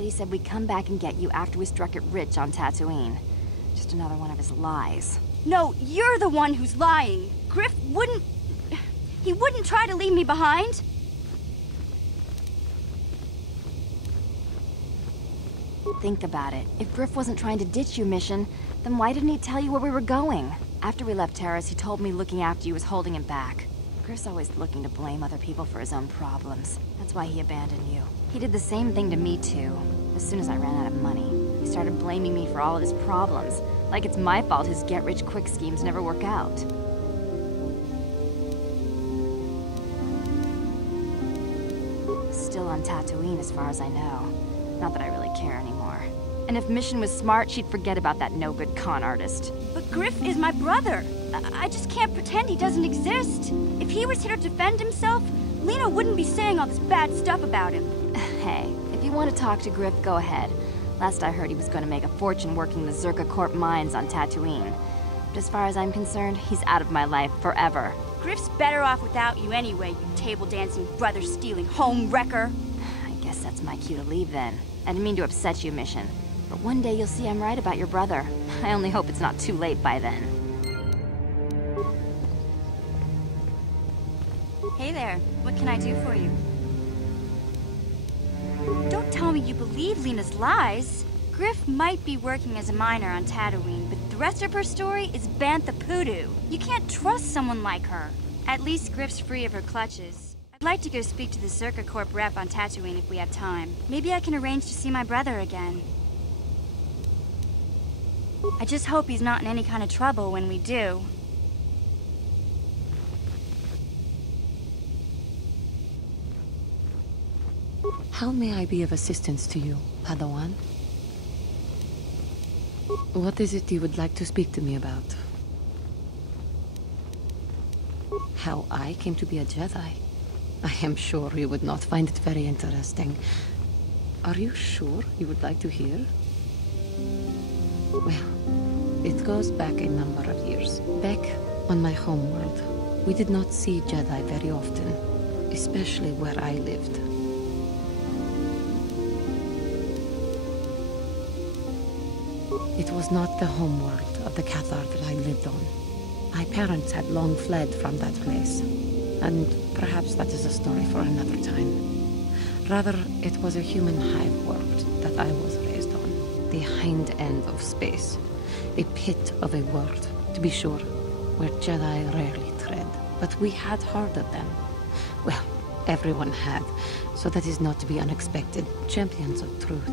But he said we'd come back and get you after we struck it rich on Tatooine. Just another one of his lies. No, you're the one who's lying. Griff wouldn't... He wouldn't try to leave me behind. Think about it. If Griff wasn't trying to ditch you, Mission, then why didn't he tell you where we were going? After we left Terrace, he told me looking after you was holding him back. Griff's always looking to blame other people for his own problems. That's why he abandoned you. He did the same thing to me, too. As soon as I ran out of money, he started blaming me for all of his problems. Like it's my fault his get-rich-quick schemes never work out. Still on Tatooine, as far as I know. Not that I really care anymore. And if Mission was smart, she'd forget about that no-good con artist. But Griff is my brother. I just can't pretend he doesn't exist. If he was here to defend himself, Lena wouldn't be saying all this bad stuff about him. Hey, if you want to talk to Griff, go ahead. Last I heard, he was going to make a fortune working the Zerka Corp mines on Tatooine. But as far as I'm concerned, he's out of my life forever. Griff's better off without you anyway, you table-dancing, brother-stealing home wrecker. I guess that's my cue to leave then. I didn't mean to upset you, Mission. But one day you'll see I'm right about your brother. I only hope it's not too late by then. Hey there, what can I do for you? Don't tell me you believe Lena's lies. Griff might be working as a miner on Tatooine, but the rest of her story is Bantha Poodoo. You can't trust someone like her. At least Griff's free of her clutches. I'd like to go speak to the Zerka Corp rep on Tatooine if we have time. Maybe I can arrange to see my brother again. I just hope he's not in any kind of trouble when we do. How may I be of assistance to you, Padawan? What is it you would like to speak to me about? How I came to be a Jedi? I am sure you would not find it very interesting. Are you sure you would like to hear? Well, it goes back a number of years. Back on my homeworld, we did not see Jedi very often, especially where I lived. It was not the homeworld of the Cathar that I lived on. My parents had long fled from that place, and perhaps that is a story for another time. Rather, it was a human hive world that I was raised on. The hind end of space. A pit of a world, to be sure, where Jedi rarely tread. But we had heard of them. Well, everyone had, so that is not to be unexpected. Champions of truth,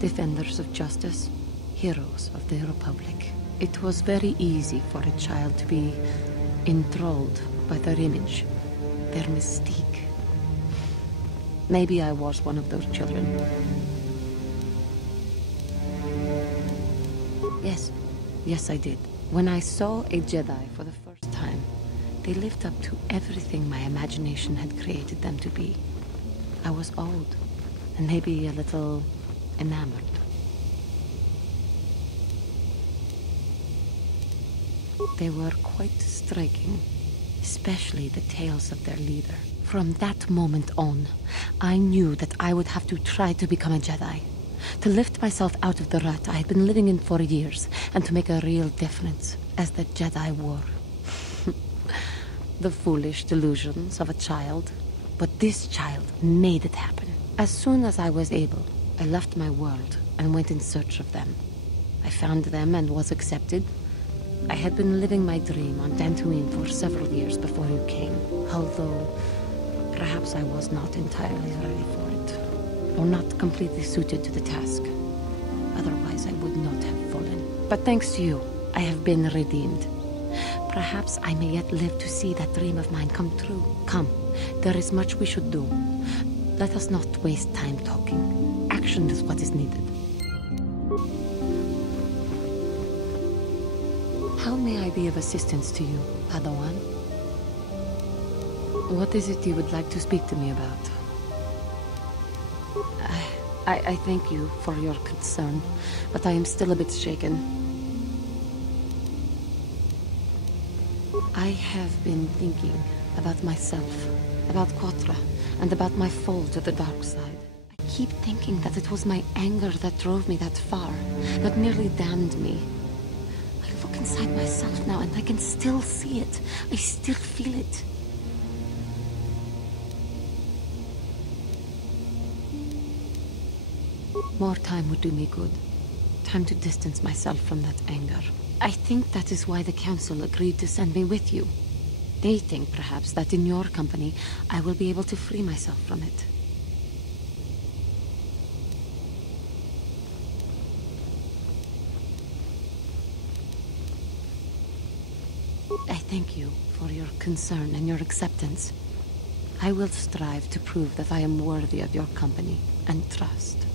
defenders of justice, heroes of the Republic. It was very easy for a child to be enthralled by their image, their mystique. Maybe I was one of those children. Yes, I did. When I saw a Jedi for the first time, they lived up to everything my imagination had created them to be. I was old, and maybe a little enamored. They were quite striking, especially the tales of their leader. From that moment on, I knew that I would have to try to become a Jedi. To lift myself out of the rut I had been living in for years, and to make a real difference, as the Jedi were. The foolish delusions of a child. But this child made it happen. As soon as I was able, I left my world and went in search of them. I found them and was accepted. I had been living my dream on Dantooine for several years before you came, although perhaps I was not entirely ready for it, or not completely suited to the task. Otherwise, I would not have fallen. But thanks to you, I have been redeemed. Perhaps I may yet live to see that dream of mine come true. Come, there is much we should do. Let us not waste time talking. Action is what is needed. How may I be of assistance to you, Padawan? What is it you would like to speak to me about? I thank you for your concern, but I am still a bit shaken. I have been thinking about myself, about Quatra, and about my fall to the dark side. I keep thinking that it was my anger that drove me that far, that nearly damned me. I look inside myself now and I can still see it. I still feel it. More time would do me good. Time to distance myself from that anger. I think that is why the Council agreed to send me with you. They think, perhaps, that in your company, I will be able to free myself from it. I thank you for your concern and your acceptance. I will strive to prove that I am worthy of your company and trust.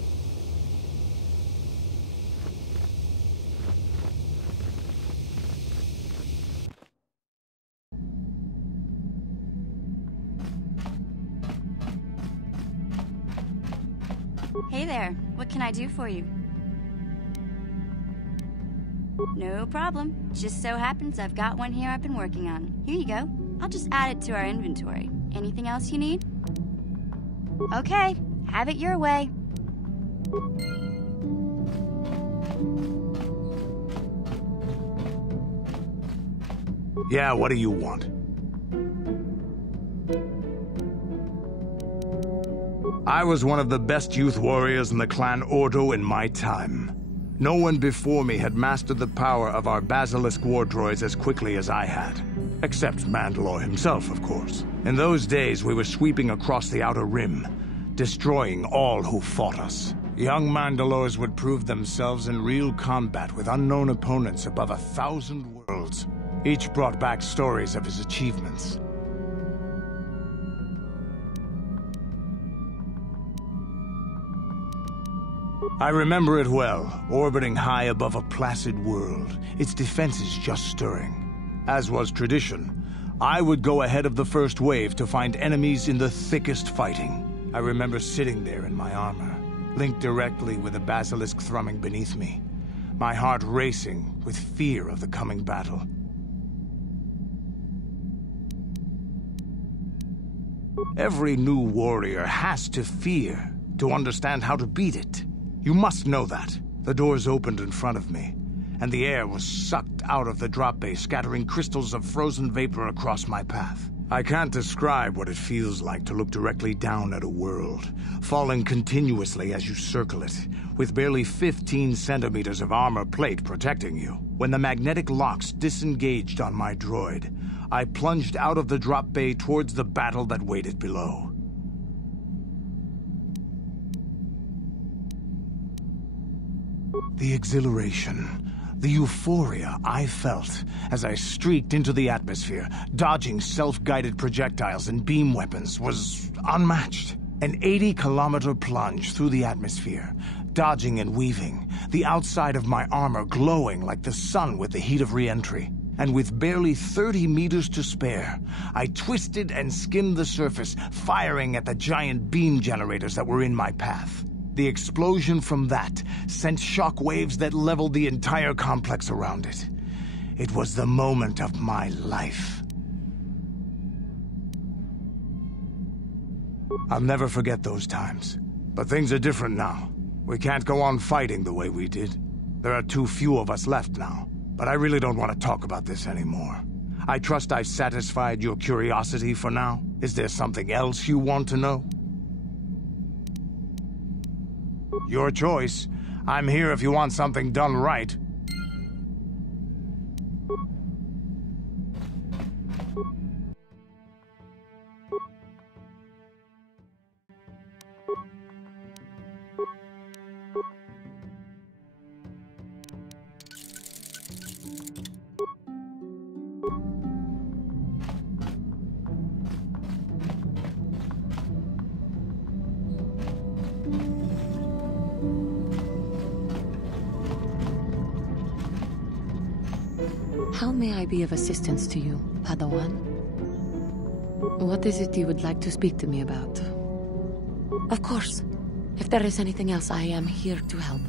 Hey there, what can I do for you? No problem. Just so happens I've got one here I've been working on. Here you go. I'll just add it to our inventory. Anything else you need? Okay, have it your way. Yeah, what do you want? I was one of the best youth warriors in the clan Ordo in my time. No one before me had mastered the power of our Basilisk war droids as quickly as I had. Except Mandalore himself, of course. In those days, we were sweeping across the Outer Rim, destroying all who fought us. Young Mandalores would prove themselves in real combat with unknown opponents above 1,000 worlds. Each brought back stories of his achievements. I remember it well, orbiting high above a placid world, its defenses just stirring. As was tradition, I would go ahead of the first wave to find enemies in the thickest fighting. I remember sitting there in my armor, linked directly with the basilisk thrumming beneath me, my heart racing with fear of the coming battle. Every new warrior has to fear to understand how to beat it. You must know that. The doors opened in front of me, and the air was sucked out of the drop bay, scattering crystals of frozen vapor across my path. I can't describe what it feels like to look directly down at a world, falling continuously as you circle it, with barely 15 centimeters of armor plate protecting you. When the magnetic locks disengaged on my droid, I plunged out of the drop bay towards the battle that waited below. The exhilaration, the euphoria I felt as I streaked into the atmosphere, dodging self-guided projectiles and beam weapons, was unmatched. An 80-kilometer plunge through the atmosphere, dodging and weaving, the outside of my armor glowing like the sun with the heat of re-entry. And with barely 30 meters to spare, I twisted and skimmed the surface, firing at the giant beam generators that were in my path. The explosion from that sent shock waves that leveled the entire complex around it. It was the moment of my life. I'll never forget those times. But things are different now. We can't go on fighting the way we did. There are too few of us left now. But I really don't want to talk about this anymore. I trust I've satisfied your curiosity for now. Is there something else you want to know? Your choice. I'm here if you want something done right. How may I be of assistance to you, Padawan? What is it you would like to speak to me about? Of course. If there is anything else, I am here to help.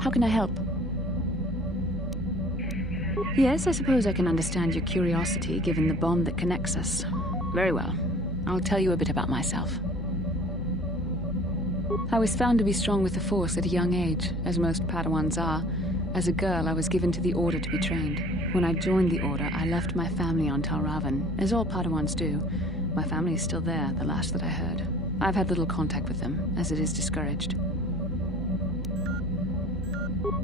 How can I help? Yes, I suppose I can understand your curiosity, given the bond that connects us. Very well. I'll tell you a bit about myself. I was found to be strong with the Force at a young age, as most Padawans are. As a girl, I was given to the Order to be trained. When I joined the Order, I left my family on Tal Ravan, as all Padawans do. My family is still there, the last that I heard. I've had little contact with them, as it is discouraged.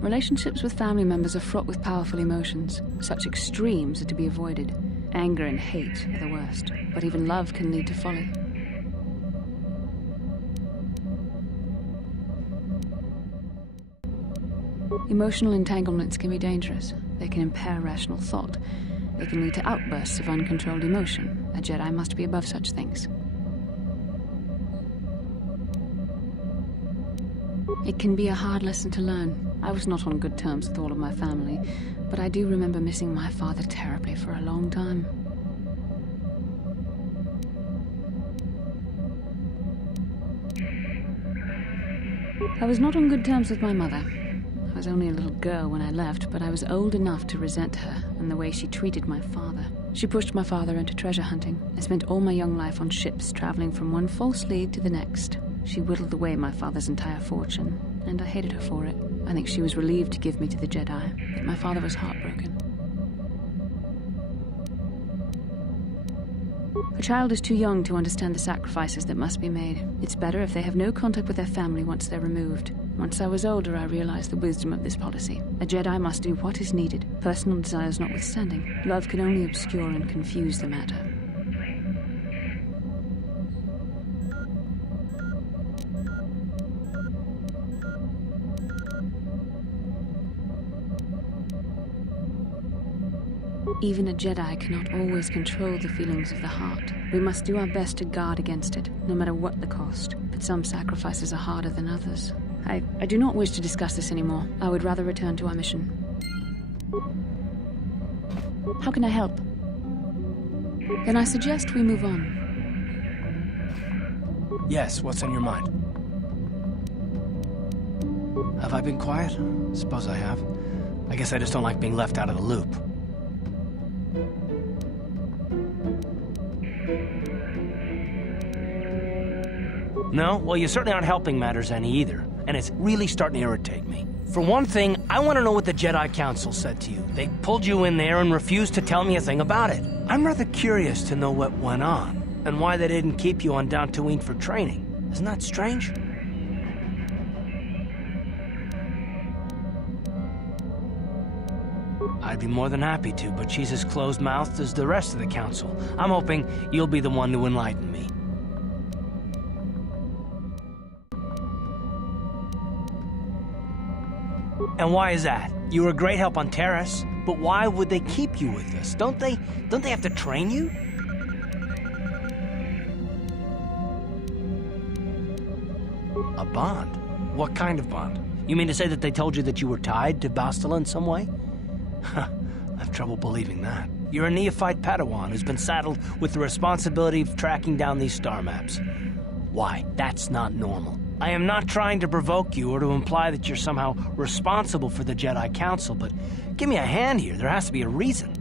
Relationships with family members are fraught with powerful emotions. Such extremes are to be avoided. Anger and hate are the worst, but even love can lead to folly. Emotional entanglements can be dangerous. They can impair rational thought. They can lead to outbursts of uncontrolled emotion. A Jedi must be above such things. It can be a hard lesson to learn. I was not on good terms with all of my family, but I do remember missing my father terribly for a long time. I was not on good terms with my mother. I was only a little girl when I left, but I was old enough to resent her and the way she treated my father. She pushed my father into treasure hunting. I spent all my young life on ships, traveling from one false lead to the next. She whittled away my father's entire fortune, and I hated her for it. I think she was relieved to give me to the Jedi, but my father was heartbroken. A child is too young to understand the sacrifices that must be made. It's better if they have no contact with their family once they're removed. Once I was older, I realized the wisdom of this policy. A Jedi must do what is needed, personal desires notwithstanding. Love can only obscure and confuse the matter. Even a Jedi cannot always control the feelings of the heart. We must do our best to guard against it, no matter what the cost. But some sacrifices are harder than others. I do not wish to discuss this anymore. I would rather return to our mission. How can I help? Then I suggest we move on. Yes, what's on your mind? Have I been quiet? Suppose I have. I guess I just don't like being left out of the loop. No? Well, you certainly aren't helping matters any either. And it's really starting to irritate me. For one thing, I want to know what the Jedi Council said to you. They pulled you in there and refused to tell me a thing about it. I'm rather curious to know what went on, and why they didn't keep you on Dantooine for training. Isn't that strange? I'd be more than happy to, but she's as closed-mouthed as the rest of the Council. I'm hoping you'll be the one to enlighten me. And why is that? You were a great help on Taris, but why would they keep you with us? Don't they have to train you? A bond? What kind of bond? You mean to say that they told you that you were tied to Bastila in some way? I have trouble believing that. You're a neophyte Padawan who's been saddled with the responsibility of tracking down these star maps. Why? That's not normal. I am not trying to provoke you or to imply that you're somehow responsible for the Jedi Council, but give me a hand here. There has to be a reason.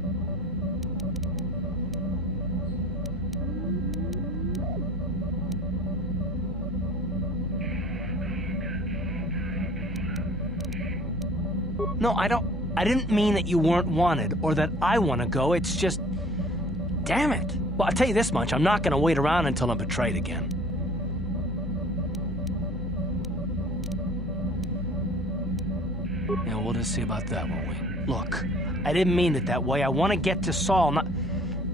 No, I didn't mean that you weren't wanted or that I want to go. It's just... Damn it. Well, I'll tell you this much. I'm not going to wait around until I'm betrayed again. Yeah, we'll just see about that, won't we? Look, I didn't mean it that way. I want to get to Saul, not...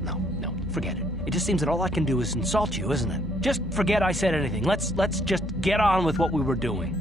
No, forget it. It just seems that all I can do is insult you, isn't it? Just forget I said anything. Let's just get on with what we were doing.